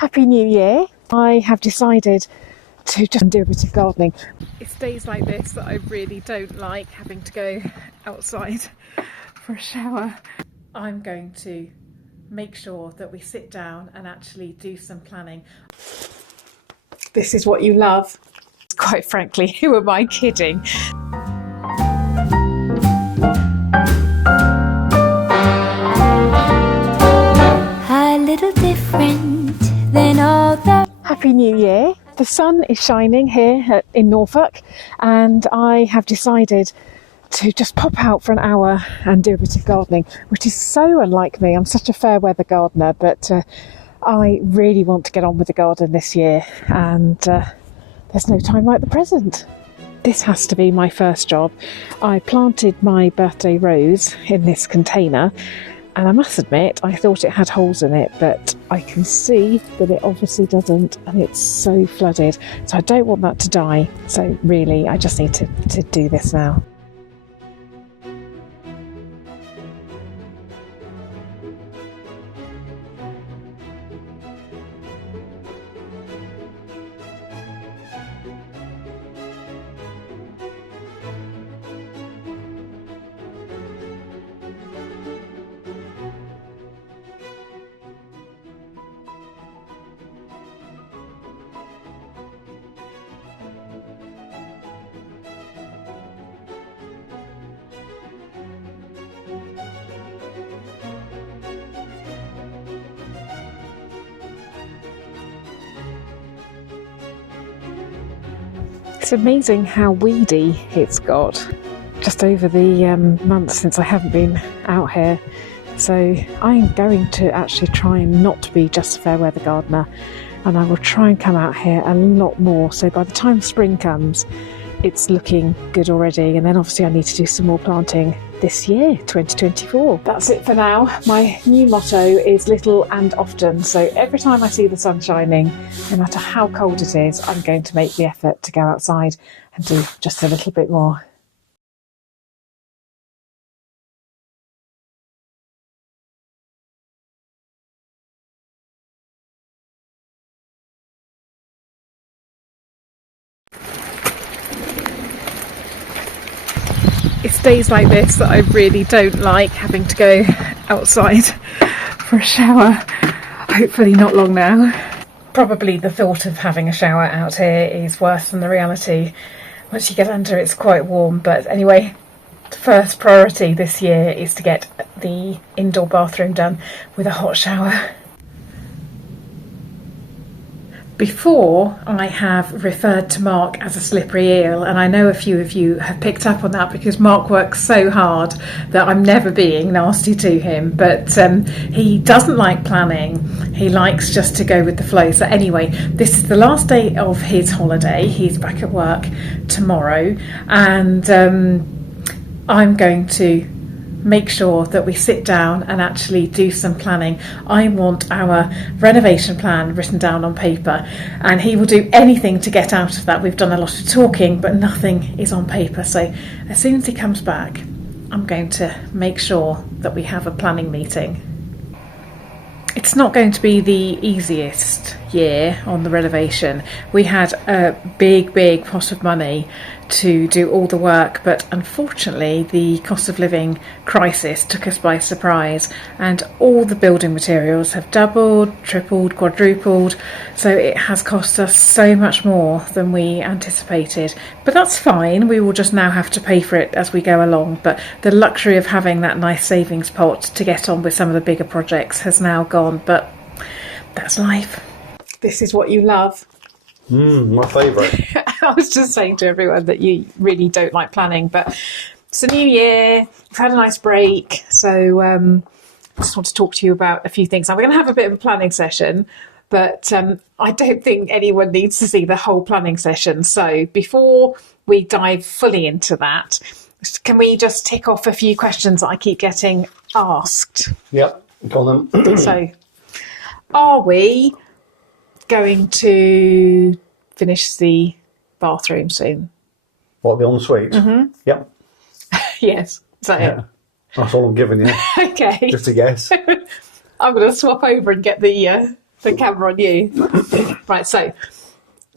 Happy New Year. I have decided to just do a bit of gardening. It's days like this that I really don't like, having to go outside for a shower. I'm going to make sure that we sit down and actually do some planning. This is what you love. Quite frankly, who am I kidding? A little different than all the... Happy New Year. The sun is shining here in Norfolk, and I have decided to just pop out for an hour and do a bit of gardening, which is so unlike me. I'm such a fair weather gardener, but I really want to get on with the garden this year, and there's no time like the present. This has to be my first job. I planted my birthday rose in this container, and I must admit I thought it had holes in it, but I can see that it obviously doesn't, and it's so flooded, so I don't want that to die. So really I just need to do this now. It's amazing how weedy it's got just over the months since I haven't been out here. So I'm going to actually try and not be just a fair weather gardener, and I will try and come out here a lot more. So by the time spring comes, it's looking good already. And then obviously I need to do some more planting this year, 2024. That's it for now. My new motto is little and often. So every time I see the sun shining, no matter how cold it is, I'm going to make the effort to go outside and do just a little bit more. It's days like this that I really don't like, having to go outside for a shower. Hopefully not long now. Probably the thought of having a shower out here is worse than the reality. Once you get under, it's quite warm. But anyway, the first priority this year is to get the indoor bathroom done with a hot shower. Before, I have referred to Mark as a slippery eel, and I know a few of you have picked up on that because Mark works so hard that I'm never being nasty to him, but he doesn't like planning. He likes just to go with the flow. So anyway, this is the last day of his holiday. He's back at work tomorrow, and I'm going to make sure that we sit down and actually do some planning. I want our renovation plan written down on paper, and he will do anything to get out of that. We've done a lot of talking, but nothing is on paper. So as soon as he comes back, I'm going to make sure that we have a planning meeting. It's not going to be the easiest year on the renovation. We had a big pot of money to do all the work, but unfortunately the cost of living crisis took us by surprise, and all the building materials have doubled, tripled, quadrupled, so it has cost us so much more than we anticipated. But that's fine, we will just now have to pay for it as we go along. But the luxury of having that nice savings pot to get on with some of the bigger projects has now gone, but that's life. This is what you love. My favourite. I was just saying to everyone that you really don't like planning, but it's a new year, we've had a nice break, so I just want to talk to you about a few things. Now, we're going to have a bit of a planning session, but I don't think anyone needs to see the whole planning session. So before we dive fully into that, can we just tick off a few questions that I keep getting asked? Yep, go on then. So, are we going to finish the bathroom soon? What, the ensuite? Mm-hmm. Yep. Yes. Is that it? That's all I'm giving you. Okay. Just a guess. I'm going to swap over and get the the camera on you. Right, so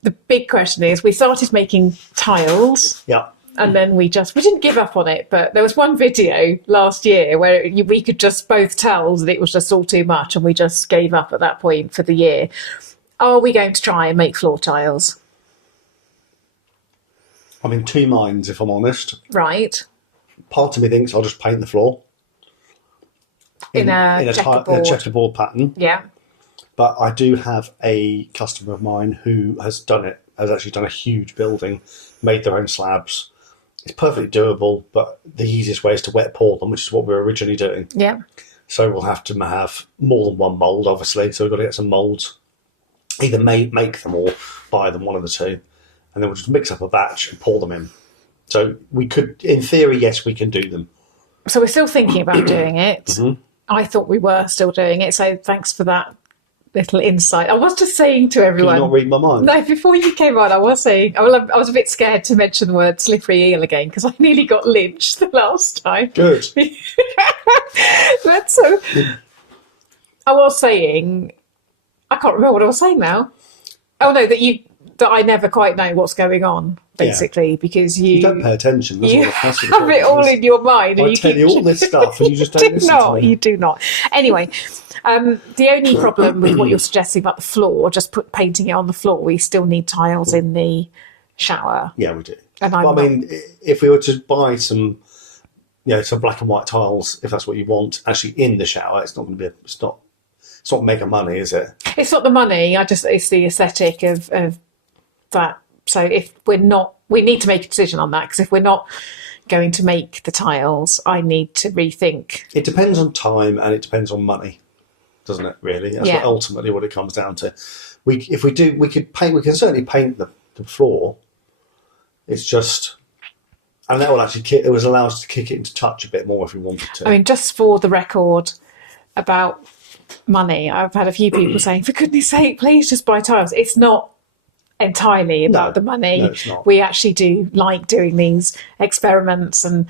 the big question is, we started making tiles. Yeah. And then we didn't give up on it, but there was one video last year where we could just both tell that it was just all too much, and we just gave up at that point for the year. Are we going to try and make floor tiles? I'm in two minds, if I'm honest. Right. Part of me thinks I'll just paint the floor In a checkerboard pattern. Yeah. But I do have a customer of mine who has actually done a huge building, made their own slabs. It's perfectly doable, but the easiest way is to wet pour them, which is what we were originally doing. Yeah. So we'll have to have more than one mould, obviously. So we've got to get some moulds, either make them or buy them, one of the two. And then we'll just mix up a batch and pour them in. So we could, in theory, yes, we can do them. So we're still thinking about doing it. Mm-hmm. I thought we were still doing it, so thanks for that little insight. I was just saying to everyone... Did you not read my mind? No, before you came on, I was saying... I was a bit scared to mention the word slippery eel again, because I nearly got lynched the last time. Good. But so... I was saying... I can't remember what I was saying now. Oh, no, that I never quite know what's going on, basically, because you don't pay attention. That's you what have it all in your mind. I tell you all this stuff and you just don't listen to me. You do not. Anyway, the only problem with what you're suggesting about the floor, just painting it on the floor, we still need tiles in the shower. Yeah, we do. And I mean, if we were to buy some black and white tiles, if that's what you want, actually in the shower, it's not going to be. It's not mega money, is it? It's not the money. It's the aesthetic of that. So if we need to make a decision on that, because if we're not going to make the tiles, I need to rethink. It depends on time and it depends on money, doesn't it? Really, that's ultimately what it comes down to. We can certainly paint the floor. It's just, and that will actually it will allow us to kick it into touch a bit more if we wanted to. I mean, just for the record about money, I've had a few people saying, for goodness sake, please just buy tiles. It's not entirely about the money. No, it's not. We actually do like doing these experiments and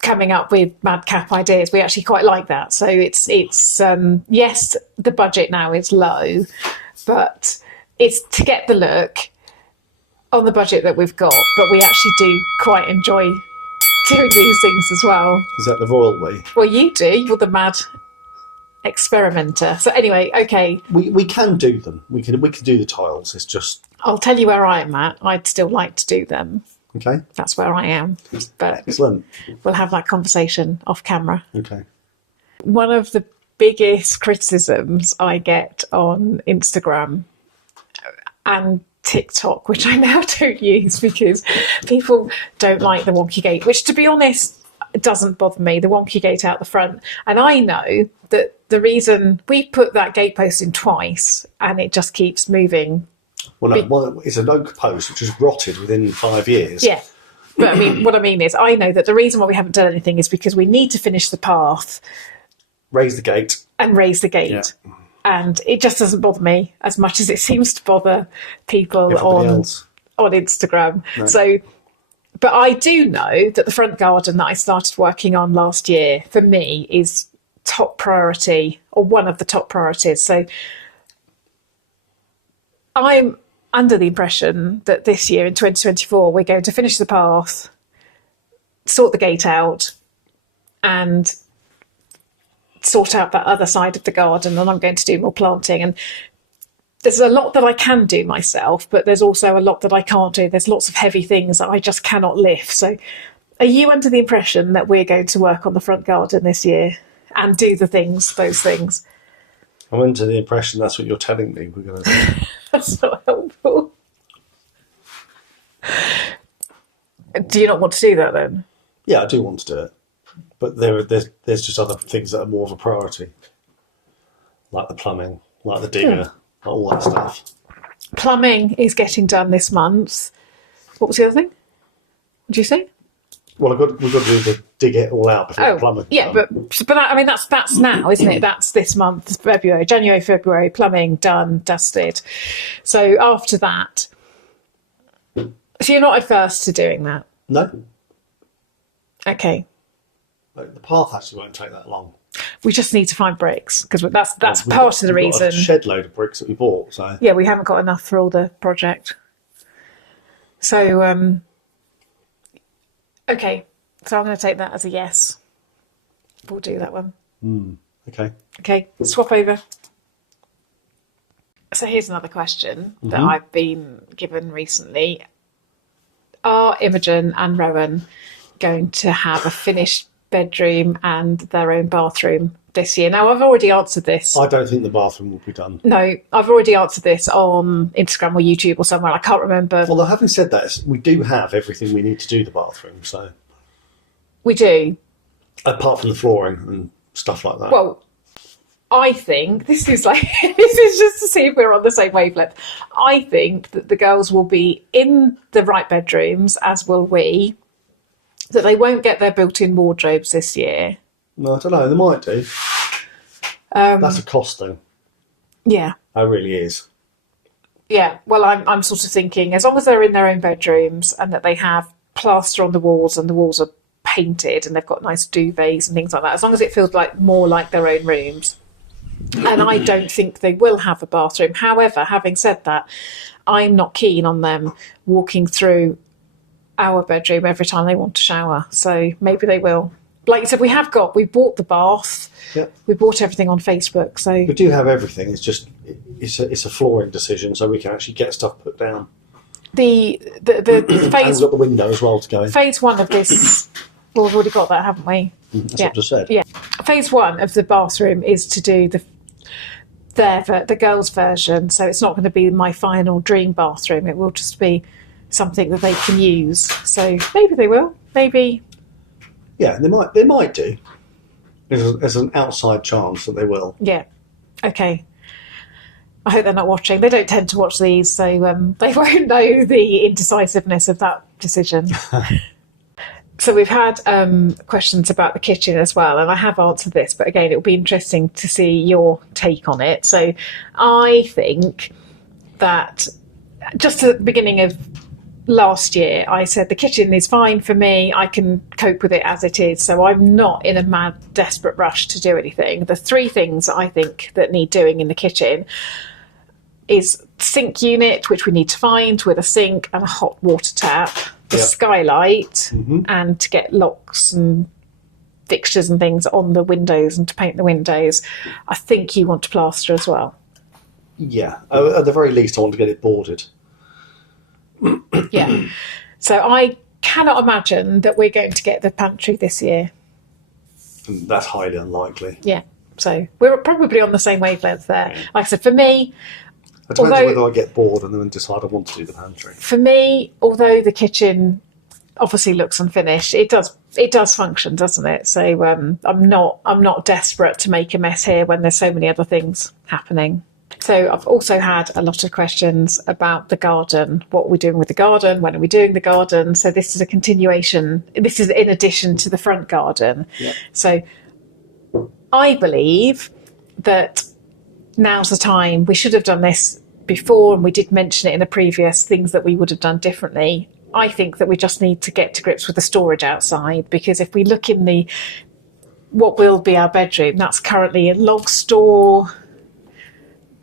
coming up with madcap ideas. We actually quite like that. So it's yes, the budget now is low, but it's to get the look on the budget that we've got. But we actually do quite enjoy doing these things as well. Is that the royal way? Well, you do. You're the mad experimenter. So anyway, okay. We can do them. We can do the tiles. It's just... I'll tell you where I am at. I'd still like to do them. Okay. That's where I am. But excellent. We'll have that conversation off camera. Okay. One of the biggest criticisms I get on Instagram and TikTok, which I now don't use because people don't like the wonky gate, which, to be honest, doesn't bother me, the wonky gate out the front. And I know that the reason we put that gate post in twice and it just keeps moving. Well, it's an oak post which has rotted within 5 years. Yeah. But I mean, what I mean is, I know that the reason why we haven't done anything is because we need to finish the path, raise the gate. Yeah. And it just doesn't bother me as much as it seems to bother people on Instagram. No. So, but I do know that the front garden that I started working on last year, for me, is top priority, or one of the top priorities. So I'm under the impression that this year, in 2024, we're going to finish the path, sort the gate out, and sort out that other side of the garden, and I'm going to do more planting. And there's a lot that I can do myself, but there's also a lot that I can't do. There's lots of heavy things that I just cannot lift. So are you under the impression that we're going to work on the front garden this year and do those things? I'm under the impression that's what you're telling me we're going to do. That's not helpful. Do you not want to do that then? Yeah, I do want to do it. But there's just other things that are more of a priority. Like the plumbing, like the digger, like all that stuff. Plumbing is getting done this month. What was the other thing? What did you say? Well, we've got to dig it all out before the plumbing. Yeah, but I mean, that's now, isn't it? That's this month, January, February, plumbing done, dusted. So after that, so you're not adverse to doing that? No. Okay. The path actually won't take that long. We just need to find bricks because that's We've part of the we've got reason. a shed load of bricks that we bought. So Yeah, we haven't got enough for all the project. So, okay. So I'm going to take that as a yes. We'll do that one. okay. Okay, swap over. So here's another question that I've been given recently. Are Imogen and Rowan going to have a finished bedroom and their own bathroom this year? Now, I've already answered this. I don't think the bathroom will be done. No, I've already answered this on Instagram or YouTube or somewhere. I can't remember. Well, having said that, we do have everything we need to do the bathroom. So We do. apart from the flooring and stuff like that. Well, I think this is just to see if we're on the same wavelength. I think that the girls will be in the right bedrooms, as will we. That they won't get their built-in wardrobes this year. No, I don't know. They might do. That's a cost thing. Yeah. That really is. Yeah. Well, I'm sort of thinking as long as they're in their own bedrooms and that they have plaster on the walls and the walls are painted and they've got nice duvets and things like that, as long as it feels like more like their own rooms. And I don't think they will have a bathroom. However, having said that, I'm not keen on them walking through our bedroom every time they want to shower. So maybe they will. Like you said, we bought the bath. Yep. We bought everything on Facebook. So We do have everything. It's just it's a flooring decision, so we can actually get stuff put down. the And phase we've got the window as well to go in. phase one of this. Well, we've already got that, haven't we? That's what I just said. Yeah. Phase one of the bathroom is to do the girls' version. So it's not going to be my final dream bathroom. It will just be something that they can use. So maybe they will. Maybe. Yeah, they might do. There's an outside chance that they will. Yeah. Okay. I hope they're not watching. They don't tend to watch these, so they won't know the indecisiveness of that decision. So we've had questions about the kitchen as well, and I have answered this, but again, it will be interesting to see your take on it. So I think that just at the beginning of last year, I said the kitchen is fine for me. I can cope with it as it is. So I'm not in a mad, desperate rush to do anything. The three things I think that need doing in the kitchen is sink unit, which we need to find with a sink and a hot water tap, the skylight, and to get locks and fixtures and things on the windows and to paint the windows. I think you want to plaster as well. Yeah, at the very least, I want to get it boarded. Yeah. So I cannot imagine that we're going to get the pantry this year. And that's highly unlikely. Yeah. So we're probably on the same wavelength there. Like I said, for me, It depends on whether I get bored and then decide I want to do the pantry. For me, although the kitchen obviously looks unfinished, it does function, doesn't it? So I'm not desperate to make a mess here when there's so many other things happening. So I've also had a lot of questions about the garden. What are we doing with the garden? When are we doing the garden? So this is a continuation. This is in addition to the front garden. Yep. So I believe that now's the time. We should have done this before, and we did mention it in a previous things that we would have done differently. I think that we just need to get to grips with the storage outside, because if we look in what will be our bedroom, that's currently a log store,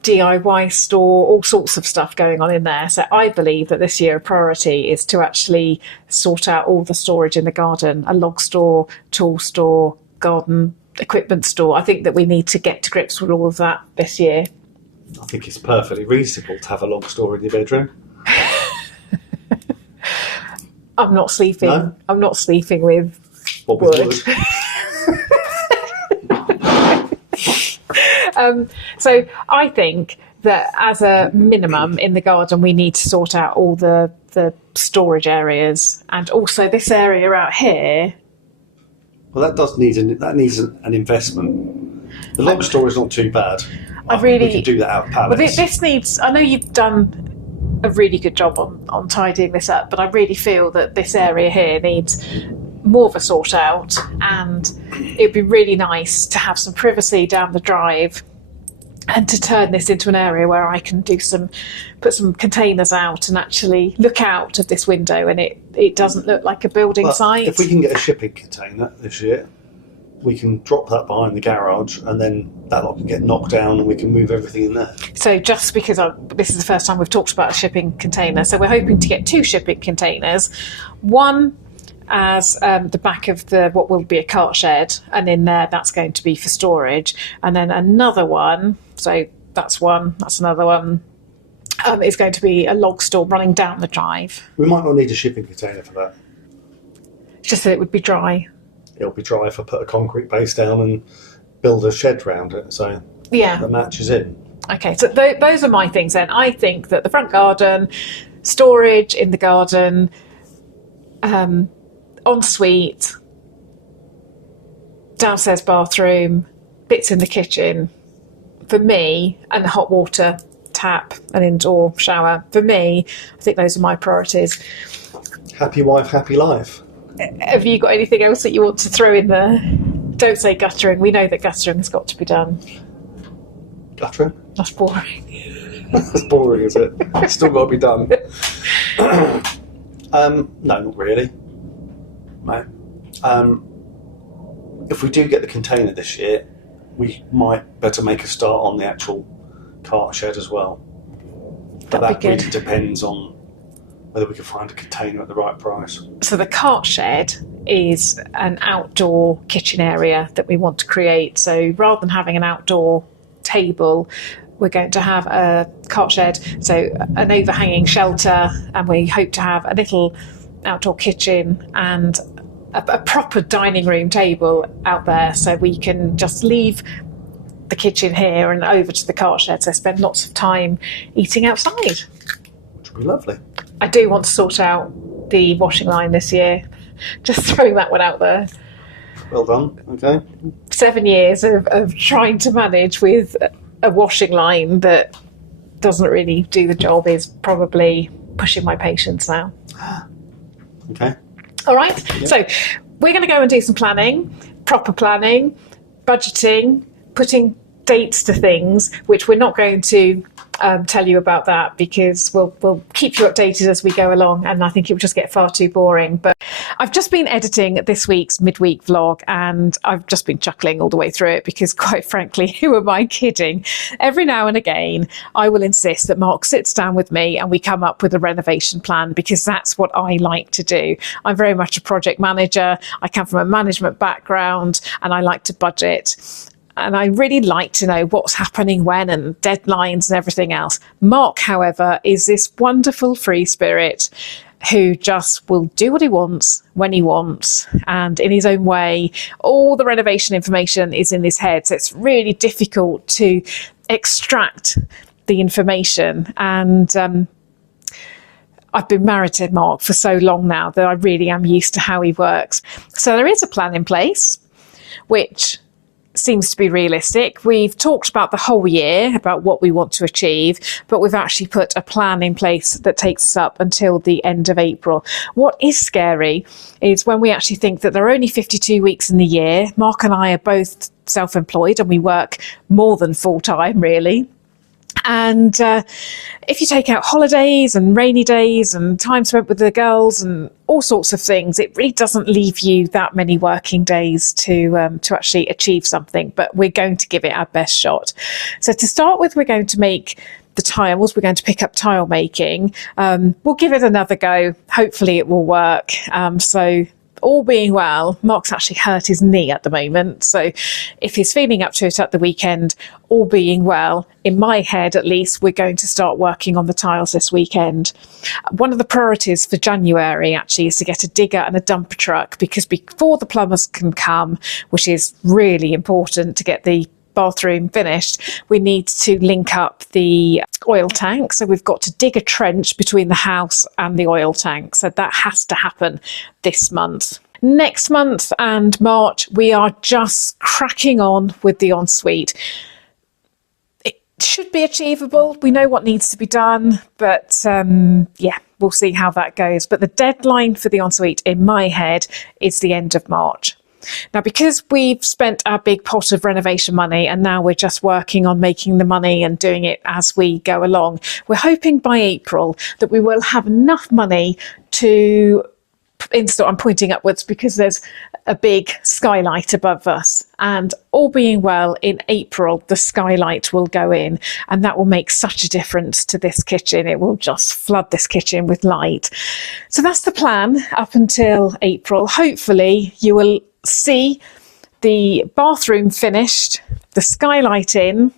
DIY store, all sorts of stuff going on in there. So I believe that this year a priority is to actually sort out all the storage in the garden, a log store, tool store, garden equipment store. I think that we need to get to grips with all of that this year. I think it's perfectly reasonable to have a log store in your bedroom. I'm not sleeping. No? I'm not sleeping with What wood. with wood? So I think that as a minimum in the garden, we need to sort out all the storage areas, and also this area out here. Well, that needs an investment. The log store is not too bad. We can do that out of pallets. Well, this needs. I know you've done a really good job on tidying this up, but I really feel that this area here needs more of a sort out, and it'd be really nice to have some privacy down the drive and to turn this into an area where I can put some containers out and actually look out of this window, and it doesn't look like a building site. If we can get a shipping container this year, we can drop that behind the garage, and then that lot can get knocked down and we can move everything in there. So just because this is the first time we've talked about a shipping container, so we're hoping to get 2 shipping containers. One as the back of what will be a cart shed, and in there that's going to be for storage. And then another one, so that's one, that's another one, is going to be a log store running down the drive. We might not need a shipping container for that. Just that it would be dry. It'll be dry if I put a concrete base down and build a shed around it, so yeah, the match is in. Okay, so those are my things then. I think that the front garden, storage in the garden, ensuite, downstairs bathroom, bits in the kitchen, for me, and the hot water tap, an indoor shower, for me, I think those are my priorities. Happy wife, happy life. Have you got anything else that you want to throw in there? Don't say guttering. We know that guttering has got to be done. Guttering? That's boring. That's boring, is it? It's still got to be done. No, not really. No. If we do get the container this year, we might better make a start on the actual cart shed as well. But that really depends on whether we can find a container at the right price. So the cart shed is an outdoor kitchen area that we want to create. So rather than having an outdoor table, we're going to have a cart shed, so an overhanging shelter, and we hope to have a little outdoor kitchen and a proper dining room table out there, so we can just leave the kitchen here and over to the cart shed, so spend lots of time eating outside. Which would be lovely. I do want to sort out the washing line this year. Just throwing that one out there. Well done. Okay. 7 years of trying to manage with a washing line that doesn't really do the job is probably pushing my patience now. Okay. All right. Yep. So we're going to go and do some planning, proper planning, budgeting, putting dates to things, which we're not going to tell you about that because we'll keep you updated as we go along, and I think it would just get far too boring. But I've just been editing this week's midweek vlog and I've just been chuckling all the way through it because, quite frankly, who am I kidding? Every now and again I will insist that Mark sits down with me and we come up with a renovation plan because that's what I like to do. I'm very much a project manager. I come from a management background and I like to budget. And I really like to know what's happening when and deadlines and everything else. Mark, however, is this wonderful free spirit who just will do what he wants when he wants and in his own way. All the renovation information is in his head, so it's really difficult to extract the information. And I've been married to Mark for so long now that I really am used to how he works. So there is a plan in place, which seems to be realistic. We've talked about the whole year, about what we want to achieve, but we've actually put a plan in place that takes us up until the end of April. What is scary is when we actually think that there are only 52 weeks in the year. Mark and I are both self-employed and we work more than full-time, really. And if you take out holidays and rainy days and time spent with the girls and all sorts of things, it really doesn't leave you that many working days to actually achieve something. But we're going to give it our best shot. So to start with, we're going to make the tiles. We're going to pick up tile making. We'll give it another go. Hopefully it will work. So all being well, Mark's actually hurt his knee at the moment. So if he's feeling up to it at the weekend, all being well, in my head at least, we're going to start working on the tiles this weekend. One of the priorities for January actually is to get a digger and a dumper truck, because before the plumbers can come, which is really important to get the bathroom finished, we need to link up the oil tank. So we've got to dig a trench between the house and the oil tank. So that has to happen this month. Next month and March, we are just cracking on with the ensuite. It should be achievable. We know what needs to be done, but yeah, we'll see how that goes. But the deadline for the ensuite in my head is the end of March. Now, because we've spent our big pot of renovation money and now we're just working on making the money and doing it as we go along, we're hoping by April that we will have enough money to I'm pointing upwards because there's a big skylight above us, and all being well, in April the skylight will go in, and that will make such a difference to this kitchen. It will just flood this kitchen with light. So that's the plan up until April. Hopefully you will see the bathroom finished, the skylight in,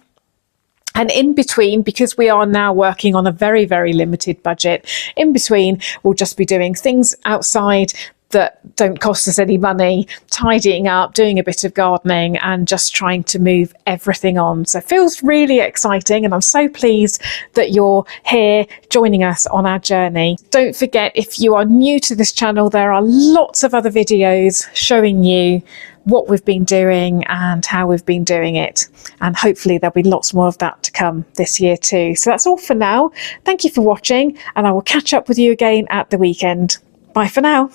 and in between, because we are now working on a very, very limited budget, in between we'll just be doing things outside that don't cost us any money, tidying up, doing a bit of gardening, and just trying to move everything on. So it feels really exciting, and I'm so pleased that you're here joining us on our journey. Don't forget, if you are new to this channel, there are lots of other videos showing you what we've been doing and how we've been doing it, and hopefully there'll be lots more of that to come this year too. So that's all for now. Thank you for watching, and I will catch up with you again at the weekend. Bye for now.